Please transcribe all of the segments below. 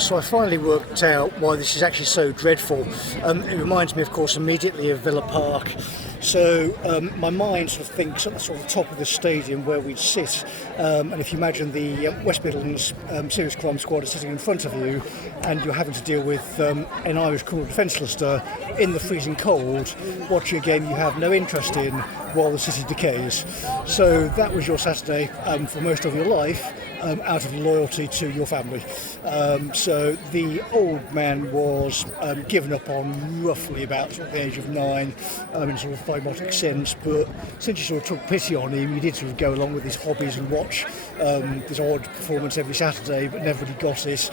So I finally worked out why this is actually so dreadful. It reminds me, of course, immediately of Villa Park. So my mind sort of thinks at the sort of top of the stadium where we'd sit, and if you imagine the West Midlands Serious Crime Squad is sitting in front of you, and you're having to deal with an Irish criminal defence solicitor in the freezing cold, watching a game you have no interest in while the city decays. So that was your Saturday for most of your life, out of loyalty to your family. So the old man was given up on roughly about sort of the age of 9, in sort of phimotic sense, but since you sort of took pity on him, you did sort of go along with his hobbies and watch this odd performance every Saturday, but never really got it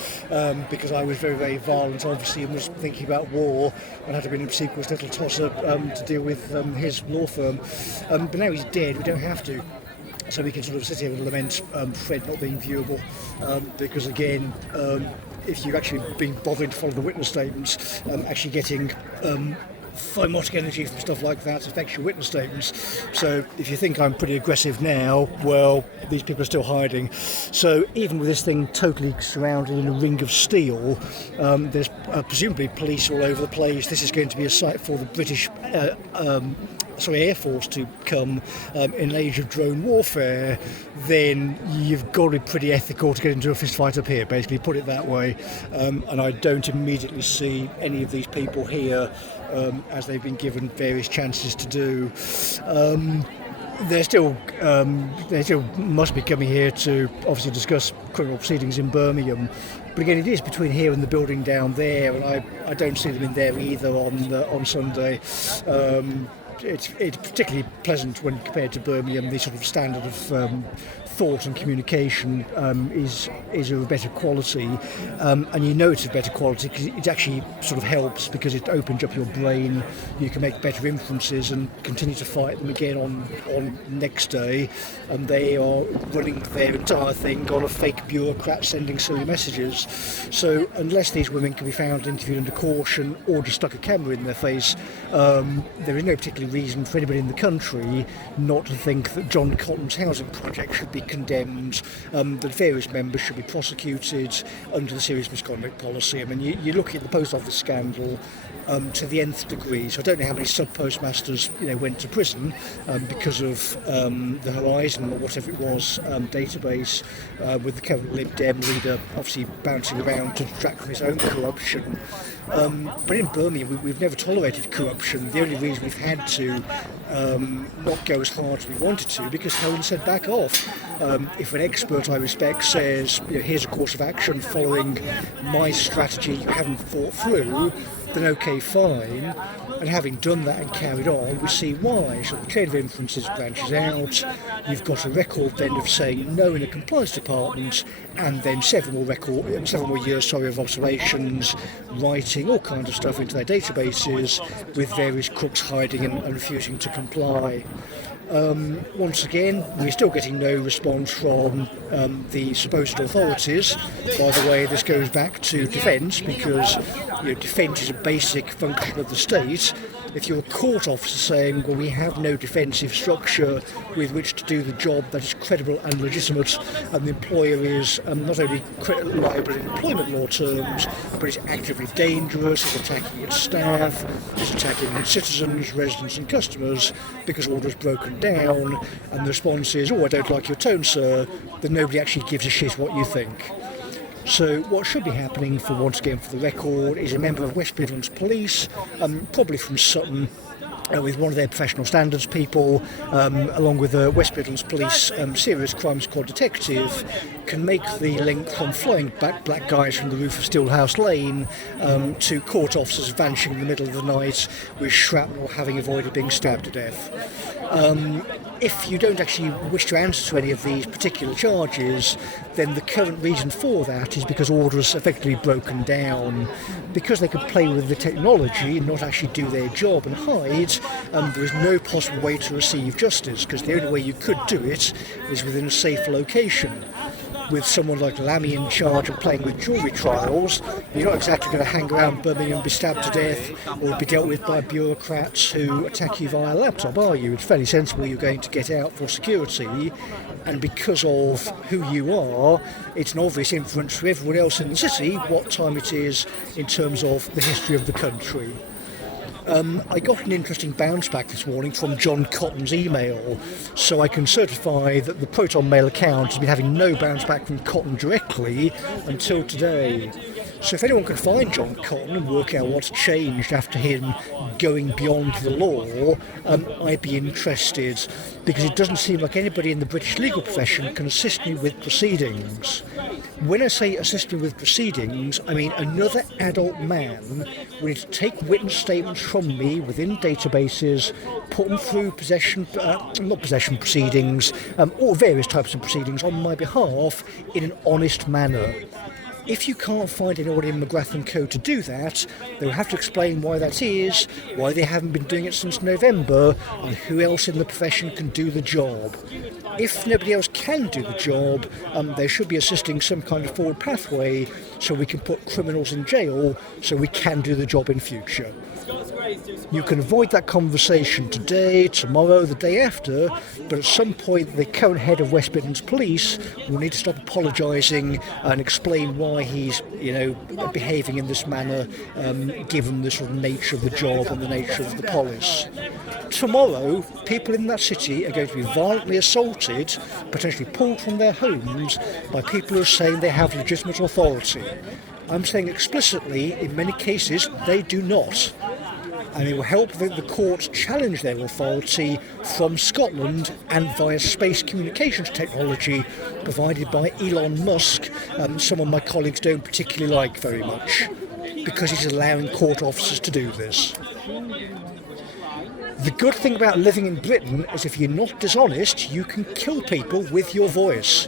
because I was very, very violent, obviously, and was thinking about war and had to be in Sequel's little tosser to deal with his law firm. But now he's dead, we don't have to. So we can sort of sit here and lament Fred not being viewable, because again, if you've actually been bothering to follow the witness statements, actually getting phimotic energy from stuff like that affects your witness statements. So if you think I'm pretty aggressive now, well, these people are still hiding. So even with this thing totally surrounded in a ring of steel, there's presumably police all over the place. This is going to be a site for the British Air Force to come in an age of drone warfare. Then you've got to be pretty ethical to get into a fist fight up here, basically, put it that way. And I don't immediately see any of these people here as they've been given various chances to do. They still must be coming here to obviously discuss criminal proceedings in Birmingham. But again, it is between here and the building down there, and I don't see them in there either on Sunday. It's particularly pleasant when compared to Birmingham. The sort of standard of thought and communication is of a better quality, and you know it's of better quality because it actually sort of helps, because it opens up your brain. You can make better inferences and continue to fight them again on next day. And they are running their entire thing on a fake bureaucrat sending silly messages. So unless these women can be found interviewed under caution or just stuck a camera in their face, there is no particular reason for anybody in the country not to think that John Cotton's housing project should be condemned, that various members should be prosecuted under the serious misconduct policy. I mean, you look at the post office scandal to the nth degree. So I don't know how many sub-postmasters went to prison because of the Horizon or whatever it was database, with the current Lib Dem leader obviously bouncing around to distract from his own corruption. But in Birmingham, we've never tolerated corruption. The only reason we've had to not go as hard as we wanted to, because Helen said back off. If an expert I respect says, here's a course of action following my strategy you haven't thought through, then okay, fine. And having done that and carried on, we see why. So the chain of inferences branches out. You've got a record then of saying no in a compliance department, and then several more years of observations, writing all kinds of stuff into their databases, with various crooks hiding and refusing to comply. Once again, we're still getting no response from the supposed authorities. By the way, this goes back to defence, because defence is a basic function of the state. If you're a court officer saying, well, we have no defensive structure with which to do the job that is credible and legitimate, and the employer is not only liable in employment law terms, but is actively dangerous, is attacking its staff, is attacking its citizens, residents and customers, because order is broken down, and the response is, oh, I don't like your tone, sir, then nobody actually gives a shit what you think. So what should be happening, once again for the record, is a member of West Midlands Police, probably from Sutton, with one of their professional standards people, along with the West Midlands Police Serious Crime Squad detective, can make the link from flying back black guys from the roof of Stillhouse Lane to court officers vanishing in the middle of the night with shrapnel, having avoided being stabbed to death. If you don't actually wish to answer to any of these particular charges, then the current reason for that is because order is effectively broken down. Because they can play with the technology and not actually do their job and hide, there is no possible way to receive justice, because the only way you could do it is within a safe location. With someone like Lammy in charge of playing with jury trials, you're not exactly going to hang around Birmingham and be stabbed to death or be dealt with by bureaucrats who attack you via laptop, are you? It's fairly sensible you're going to get out for security, and because of who you are, it's an obvious inference to everyone else in the city what time it is in terms of the history of the country. I got an interesting bounce back this morning from John Cotton's email, so I can certify that the Proton Mail account has been having no bounce back from Cotton directly until today. So if anyone could find John Cotton and work out what's changed after him going beyond the law, I'd be interested, because it doesn't seem like anybody in the British legal profession can assist me with proceedings. When I say assist me with proceedings, I mean another adult man will need to take witness statements from me within databases, put them through not possession proceedings, or various types of proceedings on my behalf in an honest manner. If you can't find anyone in McGrath & Co to do that, they'll have to explain why that is, why they haven't been doing it since November, and who else in the profession can do the job. If nobody else can do the job, they should be assisting some kind of forward pathway so we can put criminals in jail so we can do the job in future. You can avoid that conversation today, tomorrow, the day after, but at some point the current head of West Midlands Police will need to stop apologising and explain why he's, behaving in this manner, given the sort of nature of the job and the nature of the police. Tomorrow, people in that city are going to be violently assaulted, potentially pulled from their homes by people who are saying they have legitimate authority. I'm saying explicitly, in many cases, they do not. And it will help the courts challenge their authority from Scotland and via space communications technology provided by Elon Musk, someone my colleagues don't particularly like very much, because he's allowing court officers to do this. The good thing about living in Britain is if you're not dishonest, you can kill people with your voice.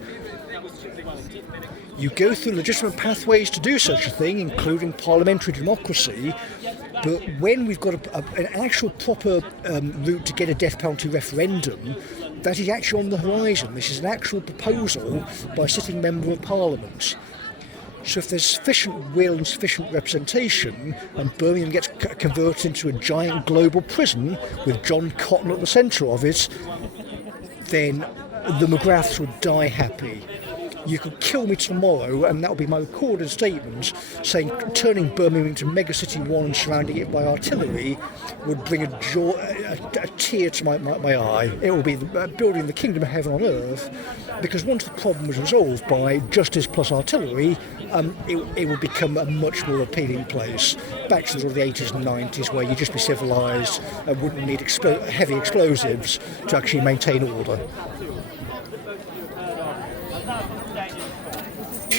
You go through legitimate pathways to do such a thing, including parliamentary democracy, but when we've got an actual proper route to get a death penalty referendum, that is actually on the horizon. This is an actual proposal by a sitting member of Parliament. So if there's sufficient will and sufficient representation, and Birmingham gets converted into a giant global prison with John Cotton at the centre of it, then the McGraths would die happy. You could kill me tomorrow, and that would be my recorded statement saying turning Birmingham into Megacity 1 and surrounding it by artillery would bring a tear to my eye. It will be building the kingdom of heaven on earth, because once the problem was resolved by justice plus artillery, it would become a much more appealing place. Back to the 80s and 90s, where you'd just be civilised and wouldn't need heavy explosives to actually maintain order.